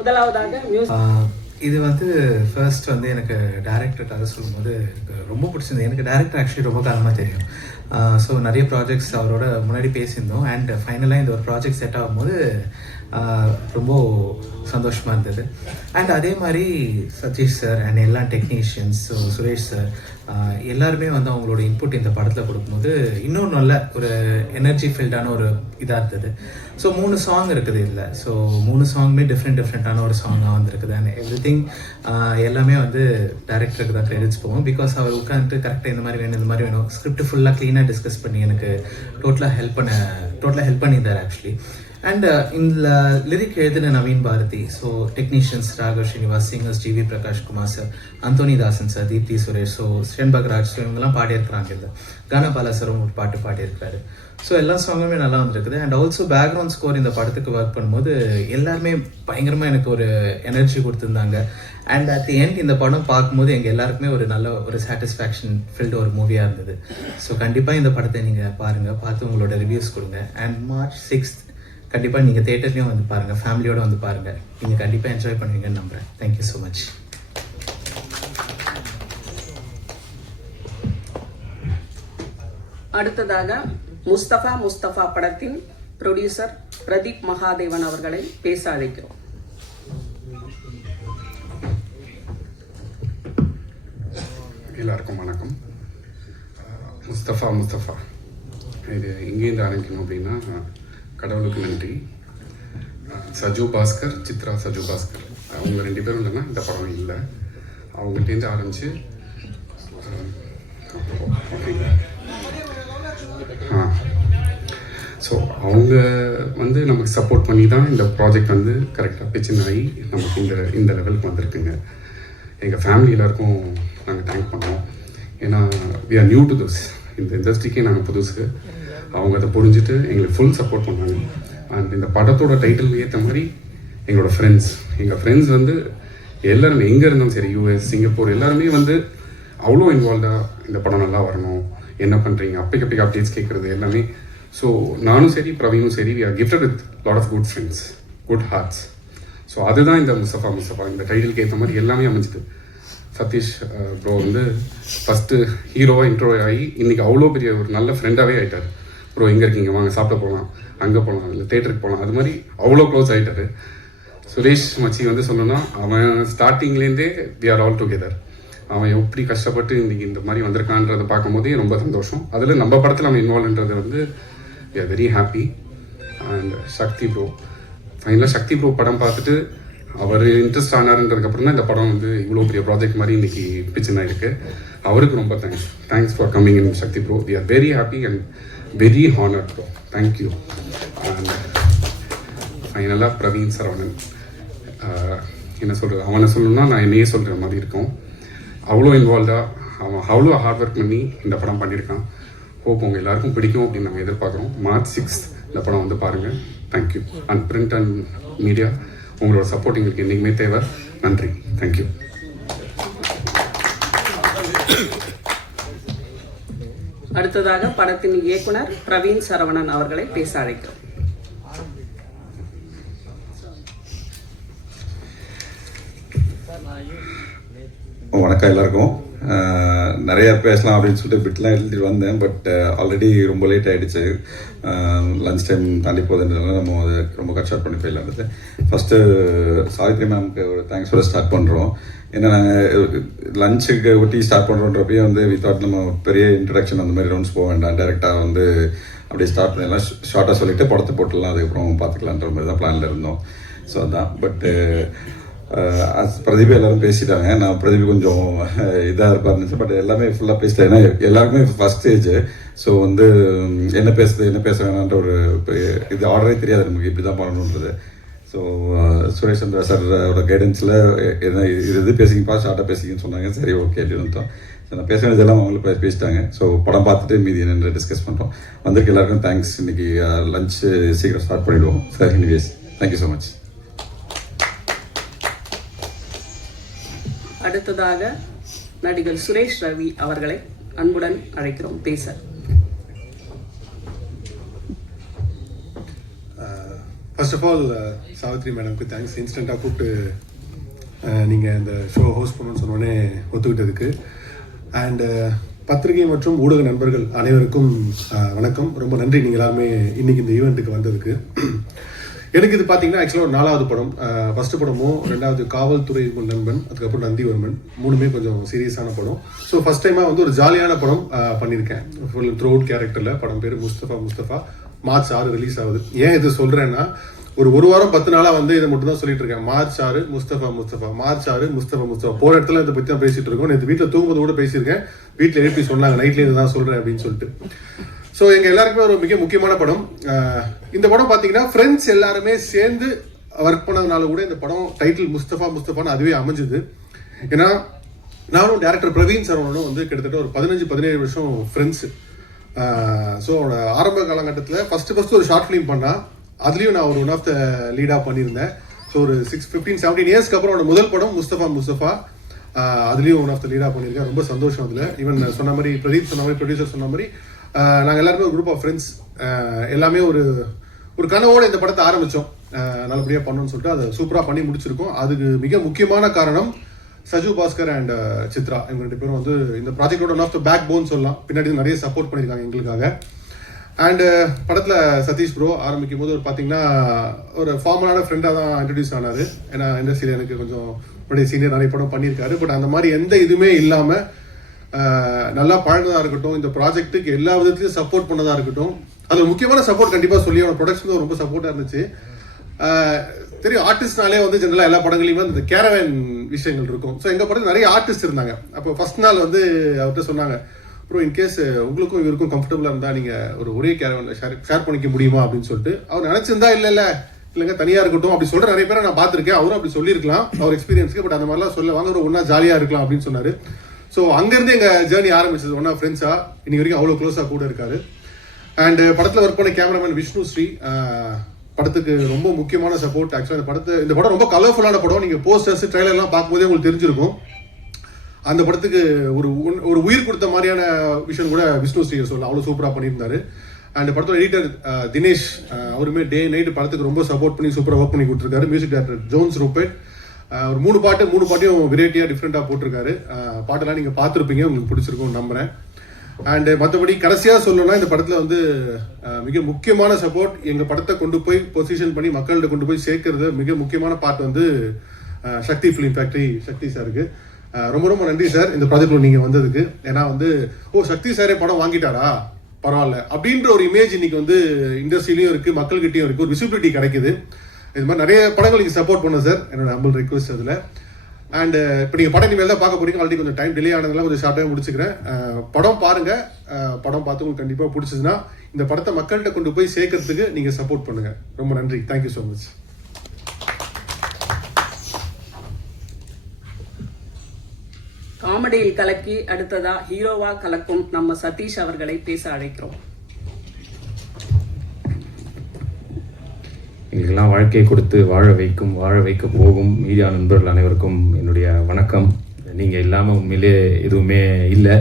முதலாவதாக இது வந்து ஃபர்ஸ்ட் வந்து எனக்கு டேரக்டர் கதை சொல்லும்போது எனக்கு ரொம்ப பிடிச்சிருந்தது. எனக்கு டேரக்டர் ஆக்சுவலி ரொம்ப காலமாக தெரியும். ஸோ நிறைய ப்ராஜெக்ட்ஸ் அவரோட முன்னாடி பேசியிருந்தோம். அண்ட் ஃபைனலாக இந்த ஒரு ப்ராஜெக்ட் செட் ஆகும்போது ரொம்ப சந்தோஷமாக இருந்தது. அண்ட் அதே மாதிரி சதீஷ் சார் அண்ட் எல்லா டெக்னீஷியன்ஸ், சுரேஷ் சார் எல்லாருமே வந்து அவங்களோட இன்புட் இந்த படத்தில் கொடுக்கும்போது இன்னும் நல்ல ஒரு எனர்ஜி ஃபில்டான ஒரு இதாக இருந்தது. ஸோ 3 சாங் இருக்குது இதில். ஸோ 3 சாங்குமே டிஃப்ரெண்ட்டான ஒரு சாங்காக வந்துருக்குது. அண்ட் எவ்ரி திங் எல்லாமே வந்து டைரக்டருக்கு தான் கிரெடிட்ஸ் போகும். பிகாஸ் அவர் உட்காந்துட்டு கரெக்டாக இந்த மாதிரி வேணும், இந்த மாதிரி வேணும், ஸ்கிரிப்ட் ஃபுல்லாக க்ளீனாக டிஸ்கஸ் பண்ணி எனக்கு டோட்டலாக ஹெல்ப் பண்ணியிருந்தார் ஆக்சுவலி. அண்ட் இந்த லிரிக் எழுதின Naveen Bharathi, so technicians Raghav Srinivas, singers GV Prakash Kumar sir, Anthony Dasan sir, Deepthi Suresh, so Shenbagaraj, so இவங்கெல்லாம் பாடியிருக்கிறாங்க. இல்லை கானாபாலா சாரும் ஒரு பாட்டு பாடியிருக்காரு. ஸோ எல்லா சாங்குமே நல்லா வந்துருக்குது. அண்ட் ஆல்சோ பேக்ரவுண்ட் ஸ்கோர் இந்த படத்துக்கு ஒர்க் பண்ணும்போது எல்லாருமே பயங்கரமாக எனக்கு ஒரு எனர்ஜி கொடுத்துருந்தாங்க. அண்ட் அட் தி எண்ட் இந்த படம் பார்க்கும்போது எங்கள் எல்லாருக்குமே ஒரு நல்ல ஒரு சாட்டிஸ்ஃபேக்ஷன் ஃபில்டு ஒரு மூவியாக இருந்தது. ஸோ கண்டிப்பாக இந்த படத்தை நீங்கள் பாருங்கள், பார்த்து உங்களோட ரிவ்யூஸ் கொடுங்க. அண்ட் March 6th கண்டிப்பாக நீங்கள் தேட்டர்லேயும் வந்து பாருங்கள், ஃபேமிலியோடு வந்து பாருங்கள். நீங்கள் கண்டிப்பாக என்ஜாய் பண்ணுவீங்கன்னு நம்புகிறேன். Thank you so much. அடுத்ததாக முஸ்தபா படத்தின் ப்ரொடியூசர் பிரதீப் மகாதேவன் அவர்களை பேச அழைக்கிறோம். எல்லாருக்கும் வணக்கம். முஸ்தபா இது எங்கேருந்து ஆரம்பிக்கணும் அப்படின்னா, கடவுளுக்கு நன்றி. சஜு பாஸ்கர், சித்ரா சஜு பாஸ்கர், அவங்க 2 பேரும் இல்லைன்னா இந்த படம் இல்லை. அவங்கள்டேருந்து ஆரம்பித்து ஸோ அவங்க வந்து நமக்கு சப்போர்ட் பண்ணி தான் இந்த ப்ராஜெக்ட் வந்து கரெக்டாக பிச்சின் ஆகி நமக்கு இந்த லெவலுக்கு வந்திருக்குங்க. எங்கள் ஃபேமிலி எல்லாருக்கும் நாங்கள் தேங்க் பண்ணோம். ஏன்னா we are new to this, இந்த இண்டஸ்ட்ரிக்கே நாங்கள் புதுசு. அவங்க அதை புரிஞ்சுட்டு எங்களுக்கு ஃபுல் சப்போர்ட் பண்ணாங்க. அண்ட் இந்த படத்தோட டைட்டில் ஏற்ற மாதிரி எங்கள் ஃப்ரெண்ட்ஸ் வந்து எல்லாருமே எங்கே இருந்தாலும் சரி, US, சிங்கப்பூர், எல்லாருமே வந்து அவ்வளோ இன்வால்வ்டாக இந்த படம் நல்லா வரணும், என்ன பண்ணுறீங்க, அப்பைக்கு அப்டேட்ஸ் கேட்குறது எல்லாமே. ஸோ நானும் சரி, பிரவீனும் சரி, we are gifted with lot of good friends, good hearts. So அதுதான் இந்த முஸ்தபா இந்த டைட்டிலுக்கு ஏற்ற மாதிரி எல்லாமே அமைஞ்சுது. சதீஷ் ப்ரோ வந்து ஃபஸ்ட்டு ஹீரோவாக இன்ட்ரோ ஆகி இன்றைக்கி அவ்வளோ பெரிய ஒரு நல்ல ஃப்ரெண்டாகவே ஆகிட்டார். ப்ரோ எங்கே இருக்கீங்க, வாங்க சாப்பிட போகலாம், அங்கே போகலாம், இல்லை தேட்டருக்கு போகலாம், அது மாதிரி அவ்வளோ க்ளோஸ் ஆகிட்டார். சுரேஷ் மச்சி வந்து சொல்லணும்னா, அவன் ஸ்டார்டிங்லேருந்தே வி ஆர் ஆல் டுகெதர். அவன் எப்படி கஷ்டப்பட்டு இன்றைக்கி இந்த மாதிரி வந்திருக்கான்றதை பார்க்கும்போதே ரொம்ப சந்தோஷம். அதில் நம்ம படத்தில் அவன் இன்வால்வ்ன்றது வந்து we are very happy. And Sakthi bro, ஃபைனலாக சக்தி ப்ரோ படம் பார்த்துட்டு அவர் இன்ட்ரெஸ்ட் ஆனாருன்றதுக்கப்புறம் தான் இந்த படம் வந்து இவ்வளோ பெரிய ப்ராஜெக்ட் மாதிரி இன்றைக்கி பிச்சுனா இருக்குது. அவருக்கு ரொம்ப thanks for coming in Sakthi bro. We are very happy and very honoured bro. Thank you. And ஃபைனலாக பிரவீன் சரவணன், என்ன சொல்கிறது, அவனை சொல்லணும்னா நான் என்னையே சொல்கிற மாதிரி இருக்கும். அவ்வளோ இன்வால்வ்டாக அவன் அவ்வளோ ஹார்ட் ஒர்க் பண்ணி இந்த படம் பண்ணியிருக்கான். ஹோப் உங்கள் எல்லாருக்கும் பிடிக்கும் அப்படின்னு நாங்கள் எதிர்பார்க்குறோம். March 6th இந்த படம் வந்து பாருங்கள். Thank you. And print and media, உங்களோட சப்போர்ட் எங்களுக்கு என்றைக்குமே தேவை. நன்றி. தேங்க்யூ. அடுத்ததாக படத்தின் இயக்குனர் பிரவீன் சரவணன் அவர்களை பேச அழைக்கிறோம். வணக்கம் எல்லாருக்கும். நிறைய பேசலாம் அப்படின்னு சொல்லிட்டு பிட்லாம் எழுதிட்டு வந்தேன். பட் ஆல்ரெடி ரொம்ப லேட் ஆகிடுச்சு. லஞ்ச் டைம் தாண்டி போகுதுன்றதுனால நம்ம அதை ரொம்ப கட் ஷார்ட் பண்ணி போயிடலான்றது. ஃபஸ்ட்டு சாவித்ரி மேம்க்கு ஒரு தேங்க்ஸோட ஸ்டார்ட் பண்ணுறோம். ஏன்னா நாங்கள் லஞ்சுக்கு ஒட்டி ஸ்டார்ட் பண்ணுறோன்றப்பயே வந்து வி தாட் நம்ம பெரிய இன்ட்ரடக்ஷன் அந்த மாதிரி ரவுண்ட்ஸ் போக வேண்டாம், டேரெக்டாக வந்து அப்படியே ஸ்டார்ட் பண்ணிடலாம், ஷார்ட்டாக சொல்லிவிட்டு படத்தை போட்டுடலாம், அதுக்கப்புறம் பார்த்துக்கலான்ற மாதிரி தான் பிளானில் இருந்தோம். ஸோ அதுதான். பட்டு பிரதீப் எல்லாரும் பேசிட்டாங்க. நான் பிரதீப் கொஞ்சம் இதாக இருப்பாருன்னு, பட் எல்லாமே ஃபுல்லாக பேசிட்டேன். ஏன்னா எல்லாருக்குமே ஃபஸ்ட் ஸ்டேஜ். ஸோ வந்து என்ன பேச வேணான்ற ஒரு இது ஆர்டரே தெரியாது நமக்கு, இப்படி தான் பண்ணணுன்றது. ஸோ சுரேஷ் சந்திரா சாரோட கைடன்ஸில் என்ன இது பேசிங்கப்பா, ஷார்ட்டாக பேசிங்கன்னு சொன்னாங்க. சரி, ஓகே அப்படின்னு தான். ஸோ நான் பேச வேண்டியதெல்லாம் அவங்களும் பேசிட்டாங்க. ஸோ படம் பார்த்துட்டு மீதி என்னென்னு டிஸ்கஸ் பண்ணுறோம். வந்திருக்க எல்லாருக்கும் தேங்க்ஸ். இன்றைக்கி லஞ்ச் சீக்கிரம் ஸ்டார்ட் பண்ணிவிடுவோம். Sir, anyways thank you so much. அடுத்ததாக நடிகர் சுரேஷ் ரவி அவர்களை அன்புடன் அழைக்கிறோம் பேச. ஃபர்ஸ்ட் ஆஃப் ஆல் சாவித்ரி மேடம்க்கு தேங்க்ஸ். இன்ஸ்டண்ட்டாக கூப்பிட்டு நீங்கள் இந்த ஷோ ஹோஸ்ட் பண்ணணும்னு சொன்னோடனே ஒத்துக்கிட்டதுக்கு. அண்டு பத்திரிகை மற்றும் ஊடக நண்பர்கள் அனைவருக்கும் வணக்கம். ரொம்ப நன்றி நீங்கள் எல்லாருமே இன்றைக்கி இந்த ஈவெண்ட்டுக்கு வந்ததுக்கு. எனக்கு இது பார்த்தீங்கன்னா ஆக்சுவலாக ஒரு 4வது படம். ஃபஸ்ட்டு படமும் 2வது காவல்துறை நண்பன், அதுக்கப்புறம் நந்திவர்மன், 3மே கொஞ்சம் சீரியஸான படம். ஸோ ஃபஸ்ட் டைமாக வந்து ஒரு ஜாலியான படம் பண்ணியிருக்கேன். ஃபுல் த்ரூ அவுட் கேரக்டரில். படம் பேர் முஸ்தஃபா. மார்ச் 6 ரிலீஸ் ஆகுது. ஏன் இது சொல்கிறேன்னா, ஒரு வாரம் 10 நாளாக வந்து இதை மட்டும் தான் சொல்லிட்டு இருக்கேன். March 6 Mustafa, March 6 Mustafa. போகிற இடத்துல இதை பற்றி தான் பேசிகிட்டு இருக்கோம். நேற்று வீட்டில் தூங்கும்போது கூட பேசியிருக்கேன். வீட்டில் எழுப்பி சொன்னாங்க, நைட்லேயே இதை தான் சொல்கிறேன் அப்படின்னு சொல்லிட்டு. ஸோ எங்கள் எல்லாருக்குமே ஒரு மிக முக்கியமான படம். இந்த படம் பார்த்தீங்கன்னா ஃப்ரெண்ட்ஸ் எல்லாருமே சேர்ந்து ஒர்க் பண்ணதுனால கூட இந்த படம் டைட்டில் முஸ்தஃபான்னு அதுவே அமைஞ்சுது. ஏன்னா நானும் டேரக்டர் பிரவீன் சரவணனும் வந்து கிட்டத்தட்ட ஒரு 15-17 வருஷம் ஃப்ரெண்ட்ஸு. ஸோ அவனோட ஆரம்ப காலகட்டத்தில் ஃபஸ்ட்டு ஒரு ஷார்ட் ஃபிலிம் பண்ணால், அதுலேயும் நான் ஒரு ஒன் ஆஃப் த லீடாக பண்ணியிருந்தேன். ஸோ ஒரு 15-17 இயர்ஸ்க்கு அப்புறம் அவனோட முதல் படம் முஸ்தஃபா, அதுலேயும் ஒன் ஆஃப் த லீடாக பண்ணியிருக்கேன். ரொம்ப சந்தோஷம் அதில். ஈவன் சொன்ன மாதிரி பிரதீப் சொன்ன மாதிரி, ப்ரொடியூசர் சொன்ன மாதிரி, நாங்கள் எல்லாருமே ஒரு குரூப் ஆஃப் ஃப்ரெண்ட்ஸ் எல்லாமே ஒரு கனவோடு இந்த படத்தை ஆரம்பித்தோம். நல்லபடியாக பண்ணணும்னு சொல்லிட்டு அதை சூப்பராக பண்ணி முடிச்சிருக்கோம். அதுக்கு மிக முக்கியமான காரணம் சஜு பாஸ்கர் அண்ட் சித்ரா. இவங்க 2 பேரும் வந்து இந்த ப்ராஜெக்டோட one of the backbone சொல்லலாம். பின்னாடி நிறைய சப்போர்ட் பண்ணியிருக்காங்க எங்களுக்காக. அண்டு படத்தில் சதீஷ் ப்ரோ ஆரம்பிக்கும் போது பார்த்தீங்கன்னா ஒரு ஃபார்மலான ஃப்ரெண்டாக தான் இன்ட்ரடியூஸ் ஆனார். ஏன்னா இண்டஸ்ட்ரியில் எனக்கு கொஞ்சம் சீனியர் நிறைய படம் பண்ணியிருக்காரு. பட் அந்த மாதிரி எந்த இதுவுமே இல்லாமல் நல்லா பழகினதாக இருக்கட்டும், இந்த ப்ராஜெக்ட்டுக்கு எல்லா விதத்துலையும் சப்போர்ட் பண்ணதாக இருக்கட்டும். அது ஒரு முக்கியமான சப்போர்ட் கண்டிப்பாக சொல்லி அவனோட ப்ரொடக்ஷனுக்கு ரொம்ப சப்போர்ட்டாக இருந்துச்சு. தெரியும், ஆர்டிஸ்ட்னாலே வந்து ஜென்ரலாக எல்லா படங்களையுமே இந்த கேரவேன் விஷயங்கள் இருக்கும். ஸோ எங்கள் படத்தில் நிறைய ஆர்டிஸ்ட் இருந்தாங்க. அப்போ ஃபர்ஸ்ட் நாள் வந்து அவர்கிட்ட சொன்னாங்க, அப்புறம் இன்கேஸ் உங்களுக்கும் இவருக்கும் கம்ஃபர்டபுளாக இருந்தால் நீங்கள் ஒரே கேரவேனில் ஷேர் பண்ணிக்க முடியுமா அப்படின்னு சொல்லிட்டு அவர் நினச்சிருந்தா இல்லைங்க தனியாக இருக்கட்டும் அப்படி சொல்கிற நிறைய பேரை நான் பார்த்துருக்கேன். அவரும் அப்படி சொல்லியிருக்கலாம் அவர் எக்ஸ்பீரியன்ஸ்க்கு. பட் அந்த மாதிரிலாம் சொல்ல வாங்க, ஒரு ஒன்றா ஜாலியாக இருக்கலாம் அப்படின்னு சொன்னார். ஸோ அங்கேருந்து எங்கள் ஜேர்னி ஆரம்பிச்சது. ஒன்றா ஃப்ரெண்ட்ஸாக இன்னைக்கு வரைக்கும் அவ்வளோ க்ளோஸாக கூட இருக்காரு. அண்ட் படத்தில் ஒர்க் பண்ண கேமராமேன் விஷ்ணு ஸ்ரீ படத்துக்கு ரொம்ப முக்கியமான சப்போர்ட். ஆக்சுவலாக இந்த படம் ரொம்ப கலர்ஃபுல்லான படம். நீங்கள் போஸ்டர்ஸ் ட்ரெய்லர்லாம் பார்க்கும்போதே உங்களுக்கு தெரிஞ்சிருக்கும். அந்த படத்துக்கு ஒரு உயிர் கொடுத்த மாதிரியான விஷயம் கூட விஷ்ணு ஸ்ரீ சொல்லலாம். அவ்வளோ சூப்பராக பண்ணியிருந்தாரு. அண்ட் படத்தோட எடிட்டர் தினேஷ், அவருமே டே நைட்டு படத்துக்கு ரொம்ப சப்போர்ட் பண்ணி சூப்பராக ஒர்க் பண்ணி கொடுத்துருக்காரு. மியூசிக் டைரக்டர் ஜோன்ஸ் ரூபேட் ஒரு 3 பாட்டையும் வெரைட்டியாக டிஃப்ரெண்ட்டாக போட்டிருக்காரு. பாட்டெல்லாம் நீங்கள் பார்த்துருப்பீங்க, உங்களுக்கு பிடிச்சிருக்கும்னு நம்புகிறேன். அண்டு மற்றபடி கடைசியாக சொல்லணும்னா, இந்த படத்தில் வந்து மிக முக்கியமான சப்போர்ட், எங்கள் படத்தை கொண்டு போய் பொசிஷன் பண்ணி மக்கள்கிட்ட கொண்டு போய் சேர்க்கறது மிக முக்கியமான பார்ட் வந்து சக்தி ஃபிலிம் ஃபேக்ட்ரி சக்தி சாருக்கு. ரொம்ப ரொம்ப நன்றி சார் இந்த ப்ராஜெக்டில் நீங்கள் வந்ததுக்கு. ஏன்னா வந்து சக்தி சாரே படம் வாங்கிட்டாரா பரவாயில்ல அப்படின்ற ஒரு இமேஜ் இன்னைக்கு வந்து இண்டஸ்ட்ரியிலையும் இருக்குது, மக்கள்கிட்டையும் இருக்குது, ஒரு விசிபிலிட்டி கிடைக்குது. இது மாதிரி நிறைய படங்களுக்கு சப்போர்ட் பண்ணோம் சார், என்னோட ஹம்பிள் ரிக்வெஸ்ட் அதில். அண்ட் இப்போ நீங்கள் படம் இனிமேல் தான் பார்க்க போறீங்க. ஆல்ரெடி கொஞ்சம் டைம் டிலே ஆனதுலாம் கொஞ்சம் ஷார்ட்டாக முடிச்சுக்கிறேன். படம் பாருங்கள். படம் பார்த்து உங்களுக்கு கண்டிப்பாக பிடிச்சதுன்னா இந்த படத்தை மக்கள்கிட்ட கொண்டு போய் சேர்க்கறதுக்கு நீங்கள் சப்போர்ட் பண்ணுங்கள். ரொம்ப நன்றி. Thank you so much. காமெடியில் கலக்கி அடுத்ததா ஹீரோவா கலக்கும் நம்ம சதீஷ் அவர்களை பேச அழைக்கிறோம். எங்களுக்கெல்லாம் வாழ்க்கையை கொடுத்து வாழ வைக்க போகும் மீடியா நண்பர்கள் அனைவருக்கும் என்னுடைய வணக்கம். நீங்கள் இல்லாமல் உண்மையிலே எதுவுமே இல்லை.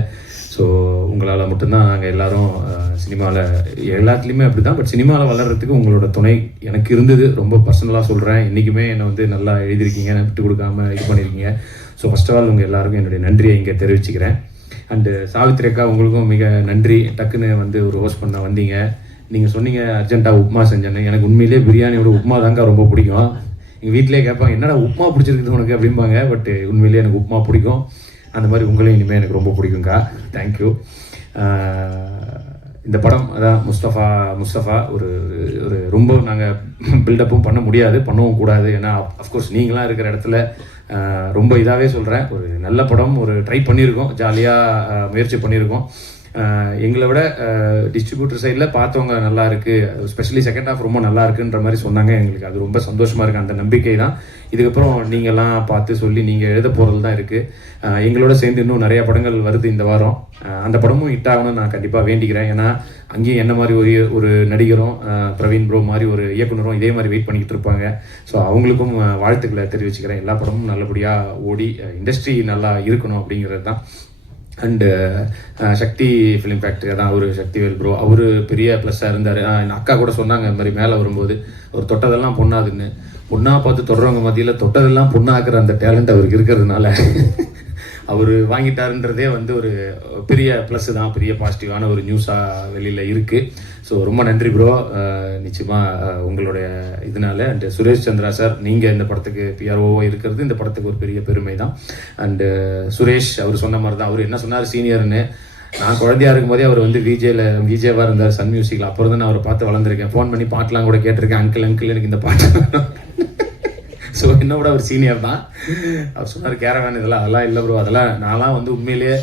ஸோ உங்களால் மட்டும்தான் நாங்கள் எல்லாரும் சினிமாவில் எல்லாத்துலேயுமே அப்படி தான். பட் சினிமாவில் வளர்கிறதுக்கு உங்களோட துணை எனக்கு இருந்தது. ரொம்ப பர்சனலாக சொல்கிறேன். இன்றைக்குமே என்னை வந்து நல்லா எழுதியிருக்கீங்க, விட்டு கொடுக்காம இது பண்ணியிருக்கீங்க. ஸோ ஃபர்ஸ்ட் ஆஃப் ஆல் உங்கள் எல்லாருக்கும் என்னுடைய நன்றியை இங்கே தெரிவிச்சுக்கிறேன். அண்டு சாவித்ரி அக்கா, உங்களுக்கும் மிக நன்றி. டக்குன்னு வந்து ஒரு ஹோஸ்ட் பண்ண வந்தீங்க. நீங்கள் சொன்னீங்க அர்ஜென்ட்டாக உப்புமா செஞ்சேன்னு. எனக்கு உண்மையிலே பிரியாணியோட உப்புமா தாங்க ரொம்ப பிடிக்கும். எங்கள் வீட்டிலே கேட்பாங்க, என்னடா உப்புமா பிடிச்சிருக்குது உனக்கு அப்படிம்பாங்க. பட் உண்மையிலே எனக்கு உப்புமா பிடிக்கும். அந்த மாதிரி உங்களையும் இனிமேல் எனக்கு ரொம்ப பிடிக்குங்க்கா. தேங்க்யூ. இந்த படம் அதான் முஸ்தஃபா ஒரு ரொம்ப நாங்கள் பில்டப்பும் பண்ண முடியாது, பண்ணவும் கூடாது. ஏன்னா அஃப்கோர்ஸ் நீங்களாம் இருக்கிற இடத்துல ரொம்ப இதாகவே சொல்கிறேன், ஒரு நல்ல படம், ஒரு ட்ரை பண்ணியிருக்கோம், ஜாலியாக முயற்சி பண்ணியிருக்கோம். எங்களை விட டிஸ்ட்ரிபியூட்டர் சைடில் பார்த்தவங்க நல்லா இருக்குது, ஸ்பெஷலி செகண்ட் ஹாஃப் ரொம்ப நல்லா இருக்குன்ற மாதிரி சொன்னாங்க. எங்களுக்கு அது ரொம்ப சந்தோஷமாக இருக்குது. அந்த நம்பிக்கை தான் இதுக்கப்புறம் நீங்கள்லாம் பார்த்து சொல்லி நீங்கள் எழுத போகிறது தான் இருக்குது. எங்களோட சேர்ந்து இன்னும் நிறையா படங்கள் வருது இந்த வாரம். அந்த படமும் ஹிட் ஆகணும்னு நான் கண்டிப்பாக வேண்டிக்கிறேன். ஏன்னா அங்கேயும் என்ன மாதிரி ஒரு நடிகரும் பிரவீன் ப்ரோ மாதிரி ஒரு இயக்குனரும் இதே மாதிரி வெயிட் பண்ணிக்கிட்டு இருப்பாங்க. ஸோ அவங்களுக்கும் வாழ்த்துக்களை தெரிவிச்சுக்கிறேன். எல்லா படமும் நல்லபடியாக ஓடி இண்டஸ்ட்ரி நல்லா இருக்கணும் அப்படிங்கிறது தான். அண்டு சக்தி ஃபிலிம் ஃபேக்ட்ரி தான் அவர் சக்திவேல் ப்ரோ, அவர் பெரிய ப்ளஸ்ஸாக இருந்தார். என் அக்கா கூட சொன்னாங்க இந்த மாதிரி மேலே வரும்போது அவர் தொட்டதெல்லாம் பொண்ணாதுன்னு. பொண்ணாக பார்த்து தொடுறவங்க மத்தியில் தொட்டதெல்லாம் பொண்ணாக்குற அந்த டேலண்ட் அவருக்கு இருக்கிறதுனால அவர் வாங்கிட்டாருன்றதே வந்து ஒரு பெரிய ப்ளஸ்ஸு தான், பெரிய பாசிட்டிவான ஒரு நியூஸாக வெளியில் இருக்குது. ஸோ ரொம்ப நன்றி ப்ரோ. நிச்சயமாக உங்களுடைய இதனால. அண்டு சுரேஷ் சந்திரா சார், நீங்கள் இந்த படத்துக்கு பிஆர்ஓ இருக்கிறது இந்த படத்துக்கு ஒரு பெரிய பெருமை தான். அண்டு சுரேஷ் அவர் சொன்ன மாதிரி தான், அவர் என்ன சொன்னார் சீனியர்னு, நான் குழந்தையா இருக்கும்போதே அவர் வந்து விஜேவாக இருந்தார் சன் மியூசிக்கில். அப்புறம் தான் நான் அவரை பார்த்து வளர்ந்துருக்கேன். ஃபோன் பண்ணி பாட்டெலாம் கூட கேட்டிருக்கேன், அங்கிள் எனக்கு இந்த பாட்டு. ஸோ என்னோட அவர் சீனியர் தான். அவர் சொன்னார் கேரவேன் அதெல்லாம் இல்லை ப்ரோ, அதெல்லாம் நான்லாம் வந்து உண்மையிலேயே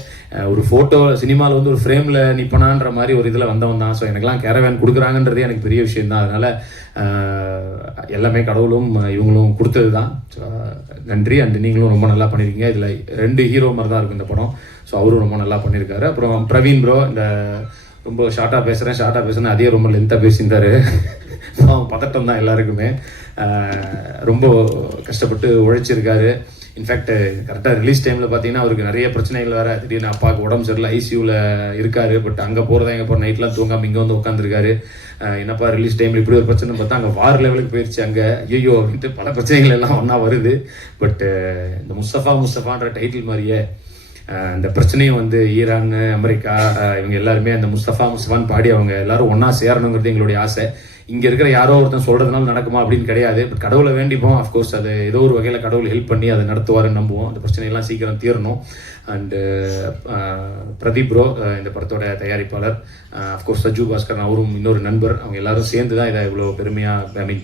ஒரு ஃபோட்டோ சினிமாவில் வந்து ஒரு ஃப்ரேமில் நிற்பனான்ற மாதிரி ஒரு இதில் வந்தவன் தான். ஸோ எனக்குலாம் கேரவேன் கொடுக்குறாங்கன்றதே எனக்கு பெரிய விஷயம் தான். அதனால் எல்லாமே கடவுளும் இவங்களும் கொடுத்தது தான். நன்றி. அண்ட் நீங்களும் ரொம்ப நல்லா பண்ணியிருக்கீங்க. இதில் 2 ஹீரோ மாதிரி தான் இருக்கும் இந்த படம். ஸோ அவரும் ரொம்ப நல்லா பண்ணியிருக்காரு. அப்புறம் பிரவீன் ப்ரோ, இந்த ரொம்ப ஷார்ட்டாக பேசுகிறேன் அதே ரொம்ப லென்த்தாக பேசியிருந்தார். பதட்டம் தான் எல்லாருக்குமே. ரொம்ப கஷ்டப்பட்டு உழைச்சிருக்காரு. இன்ஃபேக்ட் கரெக்டாக ரிலீஸ் டைமில் பார்த்தீங்கன்னா அவருக்கு நிறைய பிரச்சனைகள் வேறு. திடீர்னு அப்பாவுக்கு உடம்பு சரியில்லை, ஐசியூவில் இருக்கார். பட் அங்கே போகிறதா எங்கே போகிற நைட்லாம் தூங்காமல் இங்கே வந்து உட்காந்துருக்காரு. என்னப்பா ரிலீஸ் டைமில் இப்படி ஒரு பிரச்சனை பார்த்தா அங்கே வார் லெவலுக்கு போயிடுச்சு. அங்கே ஐயோ அப்படின்ட்டு பல பிரச்சனைகள் எல்லாம் ஒன்றா வருது. பட் இந்த முஸ்தஃபான்ற டைட்டில் மாதிரியே இந்த பிரச்சனையும் வந்து ஈரான், அமெரிக்கா இவங்க எல்லாருமே அந்த முஸ்தஃபான்னு பாடி அவங்க எல்லாரும் ஒன்றா சேரணுங்கிறது எங்களுடைய ஆசை. இங்கே இருக்கிற யாரோ ஒருத்தன் சொல்கிறதுனால நடக்குமா அப்படின்னு கிடையாது. பட் கடவுளை வேண்டிப்போம். அஃப்கோர்ஸ் அது ஏதோ ஒரு வகையில் கடவுள் ஹெல்ப் பண்ணி அதை நடத்துவாருன்னு நம்புவோம். அந்த பிரச்சனையெல்லாம் சீக்கிரம் தீரணும். அண்டு பிரதீப் ப்ரோ, இந்த படத்தோட தயாரிப்பாளர். அஃப்கோர்ஸ் சஜு பாஸ்கர் அவரும் இன்னொரு நண்பர். அவங்க எல்லாரும் சேர்ந்து தான் இதை இவ்வளோ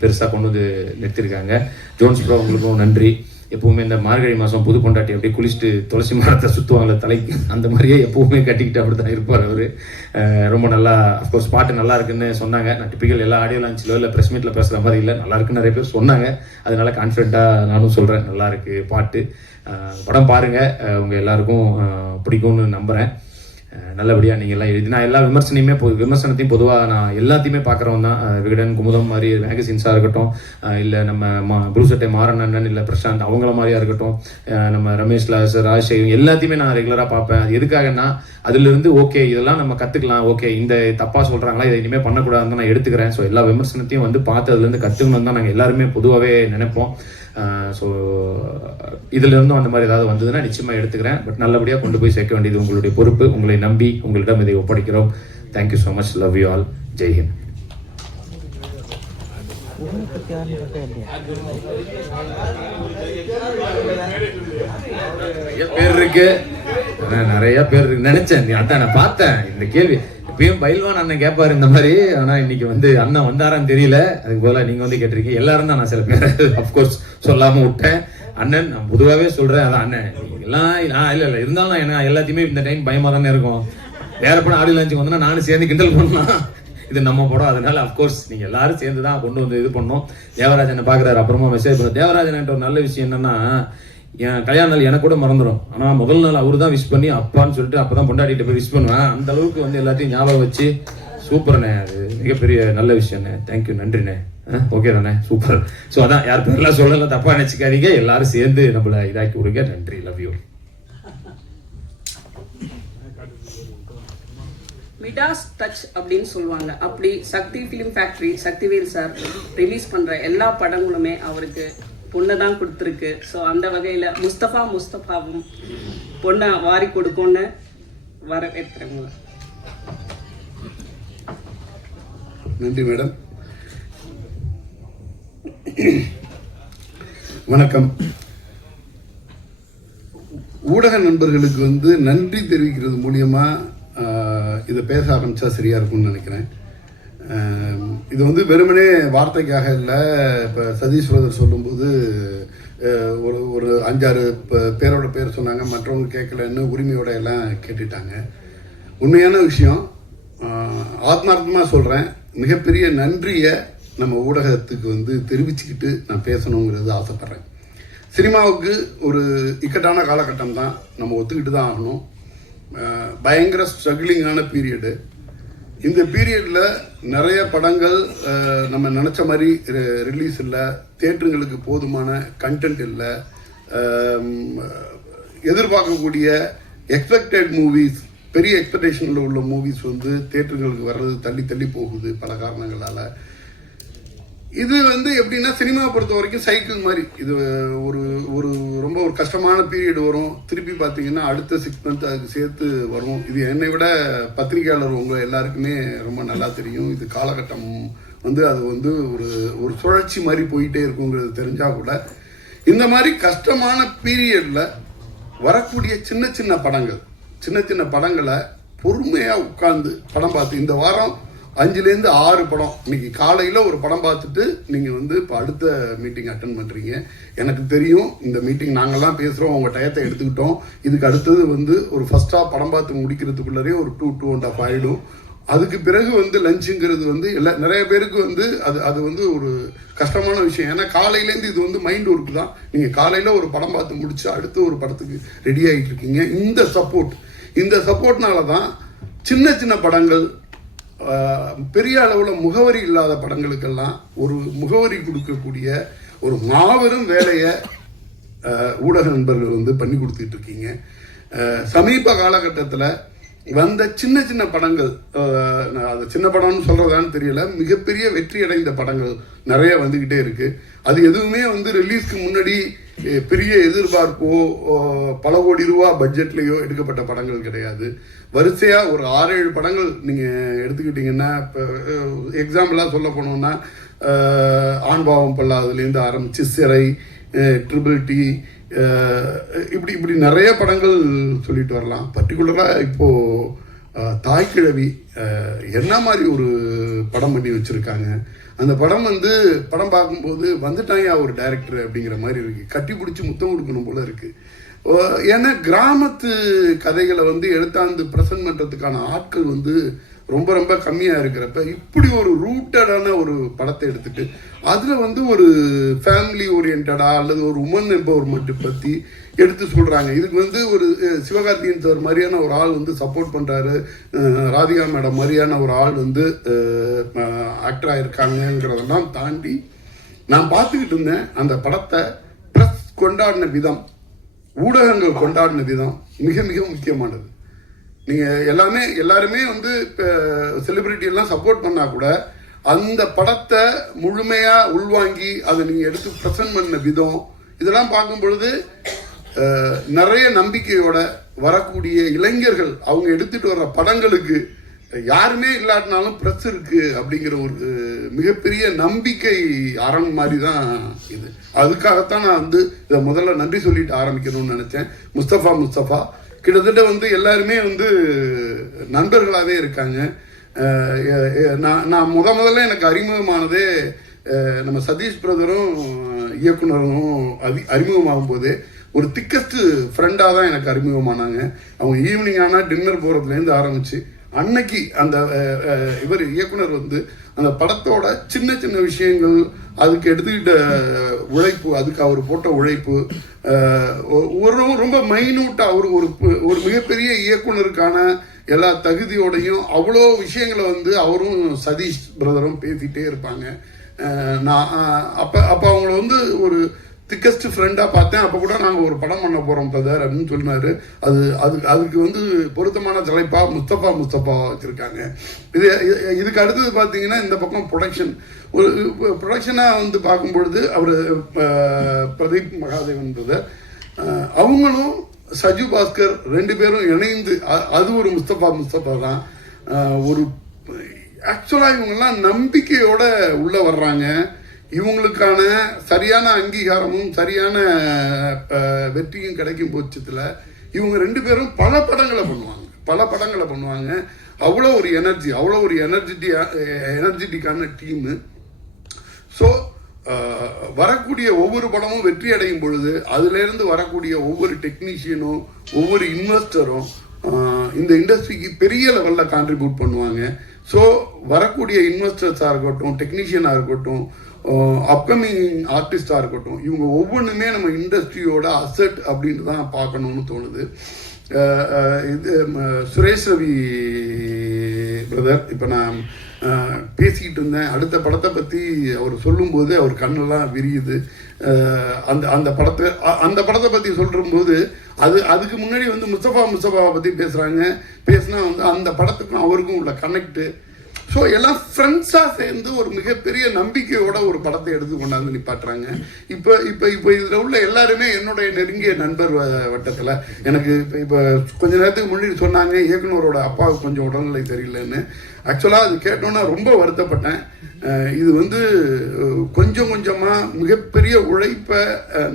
பெருசாக கொண்டு வந்து நிறுத்திருக்காங்க. ஜோன்ஸ் ப்ரோ உங்களுக்கும் நன்றி. எப்பவுமே இந்த மார்கழி மாதம் புது பொண்டாட்டி அப்படியே குளிச்சுட்டு துளசி மரத்தை சுற்றுவாங்கள தலைக்கு, அந்த மாதிரியே எப்பவுமே கட்டிக்கிட்டு அப்படி தான் இருப்பார் அவர். ரொம்ப நல்லா அஃப்கோர்ஸ் பாட்டு நல்லா இருக்குன்னு சொன்னாங்க. நான் டிப்பிக்கல் எல்லா ஆடியோ லான்ச்சிலோ இல்லை ப்ரெஸ் மீட்டில் பேசுகிற மாதிரி இல்லை, நல்லா இருக்குன்னு நிறைய பேர் சொன்னாங்க. அதனால கான்ஃபிடென்ட்டாக நானும் சொல்கிறேன் நல்லா இருக்கு பாட்டு. படம் பாருங்கள், உங்கள் எல்லாருக்கும் பிடிக்கும்னு நம்புகிறேன். நல்லபடியாக நீங்கள் எல்லாம் எழுதி, நான் எல்லா விமர்சனத்தையும் பொதுவாக நான் எல்லாத்தையுமே பார்க்குறவன் தான். விகடன், குமுதம் மாதிரி மேகசின்ஸாக இருக்கட்டும், இல்லை நம்ம ப்ளூசட்டை மாறனண்ணன், இல்லை பிரசாந்த் அவங்கள மாதிரியாக இருக்கட்டும், நம்ம ரமேஷ் லாஸ், ராஜ்சேகர் எல்லாத்தையுமே நான் ரெகுலராக பார்ப்பேன். அது எதுக்காகன்னா அதுலேருந்து ஓகே இதெல்லாம் நம்ம கற்றுக்கலாம், ஓகே இந்த தப்பாக சொல்கிறாங்களா இதை இனிமேல் பண்ணக்கூடாதுன்னு நான் எடுத்துக்கிறேன். ஸோ எல்லா விமர்சனத்தையும் வந்து பார்த்து அதுலேருந்து கற்றுக்கணும் தான் நாங்கள் எல்லாருமே பொதுவாகவே நினைப்போம். ஸோ இதிலிருந்தும் அந்த மாதிரி ஏதாவது வந்ததுன்னா நிச்சயமாக எடுத்துக்கிறேன். பட் நல்லபடியாக கொண்டு போய் சேர்க்க வேண்டியது உங்களுடைய பொறுப்பு. உங்களை நம்பி உங்களிடம் இதை ஒப்படைக்கிறோம். Thank you so much. Love you all. Jai Hind. நிறைய பேர் இருக்கு நினைச்சேன். அதான் நான் பார்த்தேன் இந்த கேள்வி. இப்பயும் பயில்வான் அண்ணன் கேட்பாரு இந்த மாதிரி. ஆனால் இன்னைக்கு வந்து அண்ணன் வந்தாரான்னு தெரியல. அதுக்கு போல நீங்க வந்து கேட்டிருக்கீங்க. எல்லாரும் தான் நான் சில பேர் அப்கோர்ஸ் சொல்லாம விட்டேன். அண்ணன் நான் பொதுவாகவே சொல்றேன், அதான் அண்ணன் எல்லாம் இல்லை இருந்தாலும் நான் எல்லாத்தையுமே இந்த டைம் பயமா தானே இருக்கும். வேற படம் ஆடியோ லான்ச்சுக்கு வந்தோன்னா நானும் சேர்ந்து கிண்டல் பண்ணலாம். இது நம்ம படம், அதனால அப்கோர்ஸ் நீங்க எல்லாரும் சேர்ந்து தான் கொண்டு வந்து இது பண்ணோம். தேவராஜனை பாக்குறாரு, அப்புறமா மெசேஜ் பண்ண. தேவராஜன் ஒரு நல்ல விஷயம் என்னன்னா, என் கல்யாண நாள் எனக்கு கூட மறந்துடும். ஆனால் முதல் நாள் அவரு தான் விஷ் பண்ணி அப்பான்னு சொல்லிட்டு அப்பதான் பொண்டாடிட்டு போய் விஷ் பண்ணுவேன். அந்த அளவுக்கு வந்து எல்லாத்தையும் ஞாபகம் வச்சு சூப்பர்ண்ணே, அது மிகப்பெரிய நல்ல விஷயண்ணே. தேங்க்யூ, நன்றிண்ணே. ஓகே தானே, சூப்பர். ஸோ அதான் யார் பேர்லாம் சொல்லல, தப்பா நினைச்சுக்காதீங்க. எல்லாரும் சேர்ந்து நம்மளை இதாக்கி விடுங்க. நன்றி, லவ் யூ. மிடாஸ் டச் அப்படின்னு சொல்லுவாங்க. அப்படி Sakthi film factory Sakthivel sir release பண்ணுற எல்லா படங்களுமே அவருக்கு பொண்ணை தான் கொடுத்துருக்கு. ஸோ அந்த வகையில் முஸ்தஃபாவும் பொண்ணை வாரி கொடுக்கும்னு வரவேற்கிறவங்க. நன்றி மேடம். வணக்கம். ஊடக நண்பர்களுக்கு வந்து நன்றி தெரிவிக்கிறது மூலியமா இதை பேச ஆரம்பித்தா சரியாக இருக்கும்னு நினைக்கிறேன். இது வந்து வெறுமனே வார்த்தைக்காக இல்லை. இப்போ சதீஷ் பிரதர் சொல்லும்போது ஒரு 5-6 பேரோட பேர் சொன்னாங்க, மற்றவங்க கேட்கலன்னு உரிமையோட எல்லாம் கேட்டுட்டாங்க. உண்மையான விஷயம், ஆத்மார்த்தமாக சொல்கிறேன், மிகப்பெரிய நன்றியை நம்ம ஊடகத்துக்கு வந்து தெரிவிச்சுக்கிட்டு நான் பேசணுங்கிறது ஆசைப்பட்றேன். சினிமாவுக்கு ஒரு இக்கட்டான காலகட்டம் தான், நம்ம ஒத்துக்கிட்டு தான் ஆகணும். பயங்கர ஸ்ட்ரகிளிங்கான பீரியடு. இந்த பீரியடில் நிறைய படங்கள் நம்ம நினச்ச மாதிரி ரிலீஸ் இல்லை, தியேட்டருங்களுக்கு போதுமான கண்டென்ட் இல்லை, எதிர்பார்க்கக்கூடிய எக்ஸ்பெக்டட் மூவிஸ், பெரிய எக்ஸ்பெக்டேஷனில் உள்ள மூவிஸ் வந்து தியேட்டர்களுக்கு வர்றது தள்ளி தள்ளி போகுது பல காரணங்களால். இது வந்து எப்படின்னா சினிமா பொறுத்த வரைக்கும் சைக்கிள் மாதிரி. இது ஒரு ஒரு ரொம்ப ஒரு கஷ்டமான பீரியட் வரும், திருப்பி பார்த்தீங்கன்னா அடுத்த 6 months அதுக்கு சேர்த்து வரும். இது என்னை விட பத்திரிகையாளர் உங்கள் எல்லாருக்குமே ரொம்ப நல்லா தெரியும். இது காலகட்டம் வந்து அது வந்து ஒரு ஒரு சுழற்சி மாதிரி போயிட்டே இருக்குங்கிறது தெரிஞ்சால் கூட இந்த மாதிரி கஷ்டமான பீரியடில் வரக்கூடிய சின்ன சின்ன படங்களை பொறுமையாக உட்கார்ந்து படம் பார்த்து, இந்த வாரம் 5லேருந்து 6 படம், இன்னைக்கு காலையில் ஒரு படம் பார்த்துட்டு நீங்கள் வந்து இப்போ அடுத்த மீட்டிங் அட்டன் பண்ணுறீங்க. எனக்கு தெரியும் இந்த மீட்டிங் நாங்கள்லாம் பேசுகிறோம், உங்கள் டயத்தை எடுத்துக்கிட்டோம். இதுக்கு அடுத்தது வந்து ஒரு ஃபஸ்ட்டாக படம் பார்த்து முடிக்கிறதுக்குள்ளரே ஒரு 2.5 ஆகிடும். அதுக்கு பிறகு வந்து லஞ்சுங்கிறது வந்து நிறைய பேருக்கு வந்து அது வந்து ஒரு கஷ்டமான விஷயம். ஏன்னா காலையிலேருந்து இது வந்து மைண்ட் ஒர்க் தான். நீங்கள் காலையில் ஒரு படம் பார்த்து முடிச்சு அடுத்த ஒரு படத்துக்கு ரெடி ஆகிட்டு இருக்கீங்க. இந்த சப்போர்ட்னால தான் சின்ன படங்கள், பெரிய அளவில் முகவரி இல்லாத படங்களுக்கெல்லாம் ஒரு முகவரி கொடுக்கக்கூடிய ஒரு மாபெரும் வேலையை ஊடக நண்பர்கள் வந்து பண்ணி கொடுத்துட்டு இருக்கீங்க. சமீப காலகட்டத்தில் வந்த சின்ன படங்கள், அது சின்ன படம்னு சொல்கிறதான்னு தெரியல, மிகப்பெரிய வெற்றி அடைந்த படங்கள் நிறைய வந்துக்கிட்டே இருக்குது. அது எதுவுமே வந்து ரிலீஸ்க்கு முன்னாடி பெரிய எதிர்பார்ப்போ பல கோடி ரூபா பட்ஜெட்லேயோ எடுக்கப்பட்ட படங்கள் கிடையாது. வரிசையாக ஒரு 6-7 படங்கள் நீங்கள் எடுத்துக்கிட்டிங்கன்னா, இப்போ எக்ஸாம்பிளாக சொல்ல போனோம்னா ஆண்பாவம் பல்லாதுலேருந்து ஆரம்பித்து சிறை, ட்ரிபிள் டி, இப்படி நிறைய படங்கள் சொல்லிட்டு வரலாம். பர்டிகுலராக இப்போது தாய்க்கிழவி என்ன மாதிரி ஒரு படம் பண்ணி வச்சுருக்காங்க. அந்த படம் வந்து படம் பார்க்கும்போது வந்துட்டாங்க ஒரு டைரக்டர் அப்படிங்கிற மாதிரி இருக்குது. கட்டி பிடிச்சி முத்தம் கொடுக்கணும் போல இருக்குது. ஏன்னா கிராமத்து கதைகளை வந்து எடுத்தாந்து ப்ரெசென்ட் பண்ணுறதுக்கான ஆட்கள் வந்து ரொம்ப ரொம்ப கம்மியாக இருக்கிறப்ப இப்படி ஒரு ரூட்டடான ஒரு படத்தை எடுத்துட்டு அதில் வந்து ஒரு ஃபேமிலி ஓரியன்டாக அல்லது ஒரு உமன் எம்பவர்மெண்ட்டை பற்றி எடுத்து சொல்கிறாங்க. இதுக்கு வந்து ஒரு சிவகார்த்திகேயன் சார் மாதிரியான ஒரு ஆள் வந்து சப்போர்ட் பண்ணுறாரு, ராதிகா மேடம் மாதிரியான ஒரு ஆள் வந்து ஆக்டராக இருக்காங்கங்கிறதெல்லாம் தாண்டி நான் பார்த்துக்கிட்டு இருந்தேன். அந்த படத்தை ப்ரெஸ் கொண்டாடின விதம், ஊடகங்கள் கொண்டாடின விதம் மிக மிக முக்கியமானது. நீங்கள் எல்லாருமே வந்து இப்போ செலிபிரிட்டி எல்லாம் சப்போர்ட் பண்ணால் கூட அந்த படத்தை முழுமையாக உள்வாங்கி அதை நீங்கள் எடுத்து ப்ரெசென்ட் பண்ண விதம், இதெல்லாம் பார்க்கும் பொழுது நிறைய நம்பிக்கையோட வரக்கூடிய இளைஞர்கள் அவங்க எடுத்துகிட்டு வர்ற படங்களுக்கு யாருமே இல்லாட்டினாலும் ப்ரெஸ் இருக்குது அப்படிங்கிற ஒரு மிகப்பெரிய நம்பிக்கை அரண் மாதிரி தான் இது. அதுக்காகத்தான் நான் வந்து இதை முதல்ல நன்றி சொல்லிட்டு ஆரம்பிக்கணும்னு நினச்சேன். முஸ்தபா கிட்டத்தட்ட வந்து எல்லாருமே வந்து நண்பர்களாகவே இருக்காங்க. நான் முதல்ல எனக்கு அறிமுகமானதே நம்ம சதீஷ் பிரதரும் இயக்குனரும் அறிமுகமாகும் போதே ஒரு திக்கஸ்ட் ஃப்ரெண்டாக தான் எனக்கு அறிமுகமானாங்க. அவங்க ஈவினிங் ஆனால் டின்னர் போகிறதுலேருந்து ஆரம்பித்து அன்னைக்கு அந்த இவர் இயக்குனர் வந்து அந்த படத்தோட சின்ன விஷயங்கள், அதுக்கு எடுத்துக்கிட்ட உழைப்பு, அதுக்கு அவர் போட்ட உழைப்பு, ரொம்ப மைன்யூட்டாக ஒரு மிகப்பெரிய இயக்குனருக்கான எல்லா தகுதியோடையும் அவ்வளோ விஷயங்களை வந்து அவரும் சதீஷ் பிரதரும் பேசிகிட்டே இருப்பாங்க. நான் அப்போ அவங்கள வந்து ஒரு திக்கஸ்ட் ஃப்ரெண்டாக பார்த்தேன். அப்போ கூட நாங்கள் ஒரு படம் பண்ண போகிறோம் பிரதர் அப்படின்னு சொன்னார். அதுக்கு வந்து பொருத்தமான தலைப்பாக முஸ்தபா வச்சுருக்காங்க. இதுக்கு அடுத்தது பார்த்தீங்கன்னா இந்த பக்கம் ஒரு ப்ரொடக்ஷனாக வந்து பார்க்கும்பொழுது அவர் பிரதீப் மகாதேவன் பிரதர், அவங்களும் சஜு பாஸ்கர் 2 பேரும் இணைந்து, அது ஒரு முஸ்தபா தான். ஒரு ஆக்சுவலாக இவங்கெல்லாம் நம்பிக்கையோடு உள்ளே வர்றாங்க. இவங்களுக்கான சரியான அங்கீகாரமும் சரியான வெற்றியும் கிடைக்கும் பட்சத்தில் இவங்க 2 பேரும் பல படங்களை பண்ணுவாங்க. அவ்வளோ ஒரு எனர்ஜெட்டிக்கான டீமு. ஸோ வரக்கூடிய ஒவ்வொரு படமும் வெற்றி அடையும் பொழுது அதிலேருந்து வரக்கூடிய ஒவ்வொரு டெக்னீஷியனும் ஒவ்வொரு இன்வெஸ்டரும் இந்த இண்டஸ்ட்ரிக்கு பெரிய லெவலில் கான்ட்ரிபியூட் பண்ணுவாங்க. ஸோ வரக்கூடிய இன்வெஸ்டர்ஸாக இருக்கட்டும், டெக்னீஷியனாக இருக்கட்டும், அப்கமிங் ஆர்டிஸ்டாக இருக்கட்டும், இவங்க ஒவ்வொன்றுமே நம்ம இண்டஸ்ட்ரியோட அசெட் அப்படின்னு தான் பார்க்கணும்னு தோணுது. இது சுரேஷ் ரவி பிரதர், இப்போ நான் பேசிக்கிட்டு இருந்தேன். அடுத்த படத்தை பற்றி அவர் சொல்லும்போது அவர் கண்ணெல்லாம் விரியுது. அந்த படத்தை பற்றி சொல்லும்போது அதுக்கு முன்னாடி வந்து முஸ்தபாவை பற்றி பேசுனா வந்து அந்த படத்துக்கும் அவருக்கும் உள்ள கனெக்டு. ஸோ எல்லாம் ஃப்ரெண்ட்ஸாக சேர்ந்து ஒரு மிகப்பெரிய நம்பிக்கையோட ஒரு படத்தை எடுத்து கொண்டாந்து நிப்பாட்டுறாங்க. இப்போ இதில் உள்ள எல்லாருமே என்னுடைய நெருங்கிய நண்பர் வட்டத்தில். எனக்கு இப்போ கொஞ்ச நேரத்துக்கு முன்னாடி சொன்னாங்க இயக்குனரோட அப்பாவுக்கு கொஞ்சம் உடல்நிலை சரியில்லைன்னு. ஆக்சுவலாக அது கேட்டோன்னா ரொம்ப வருத்தப்பட்டேன். இது வந்து கொஞ்சம் கொஞ்சமாக மிகப்பெரிய உழைப்பை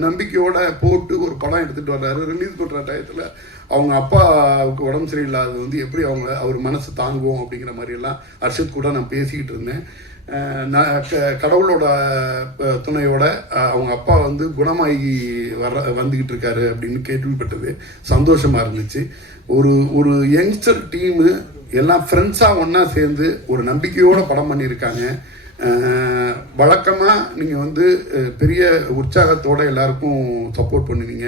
நம்பிக்கையோட போட்டு ஒரு படம் எடுத்துகிட்டு வர்றாரு. ரிலீஸ் பண்ணுற டயத்தில் அவங்க அப்பாவுக்கு உடம்பு சரியில்லாது வந்து எப்படி அவர் மனசு தாங்குவோம் அப்படிங்கிற மாதிரியெல்லாம் அர்ஷத் கூட நான் பேசிக்கிட்டு இருந்தேன். நான் கடவுளோட துணையோட அவங்க அப்பா வந்து குணமாகி வந்துக்கிட்டு இருக்காரு அப்படின்னு கேள்விப்பட்டது சந்தோஷமாக இருந்துச்சு. ஒரு யங்ஸ்டர் டீமு எல்லாம் ஃப்ரெண்ட்ஸாக ஒன்றா சேர்ந்து ஒரு நம்பிக்கையோடு படம் பண்ணியிருக்காங்க. வழக்கமாக நீங்கள் வந்து பெரிய உற்சாகத்தோடு எல்லாருக்கும் சப்போர்ட் பண்ணுவீங்க.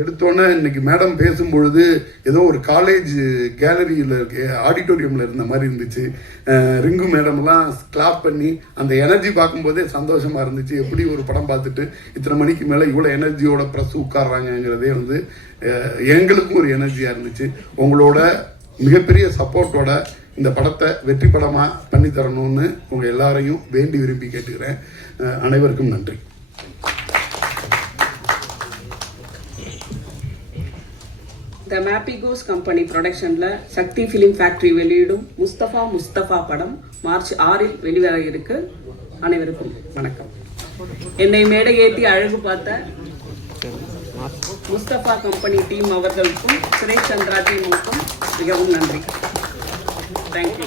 எடுத்தோன்னே இன்னைக்கு மேடம் பேசும்பொழுது ஏதோ ஒரு காலேஜ் கேலரியில் ஆடிட்டோரியமில் இருந்த மாதிரி இருந்துச்சு. ரிங்கு மேடம்லாம் கிளாப் பண்ணி அந்த எனர்ஜி பார்க்கும்போதே சந்தோஷமாக இருந்துச்சு. எப்படி ஒரு படம் பார்த்துட்டு இத்தனை மணிக்கு மேலே இவ்வளோ எனர்ஜியோட ப்ரெஸ் உட்கார்றாங்கங்கிறதே வந்து எங்களுக்கும் ஒரு எனர்ஜியாக இருந்துச்சு. உங்களோட மிகப்பெரிய சப்போர்ட்டோட இந்த படத்தை வெற்றி படமாக பண்ணி தரணும்னு உங்கள் எல்லாரையும் வேண்டி விரும்பி கேட்டுக்கிறேன். அனைவருக்கும் நன்றி. த மேப்பிகோஸ் கம்பெனி ப்ரொடக்ஷனில் சக்தி ஃபிலிம் ஃபேக்ட்ரி வெளியிடும் முஸ்தபா படம் மார்ச் 6 வெளிவர இருக்கு. அனைவருக்கும் வணக்கம். என்னை மேடை ஏற்றி அழகு பார்த்த முஸ்தபா கம்பெனி டீம் அவர்களுக்கும் சுரேஷ் சந்திரா டீமுக்கும் மிகவும் நன்றி. தேங்க்யூ.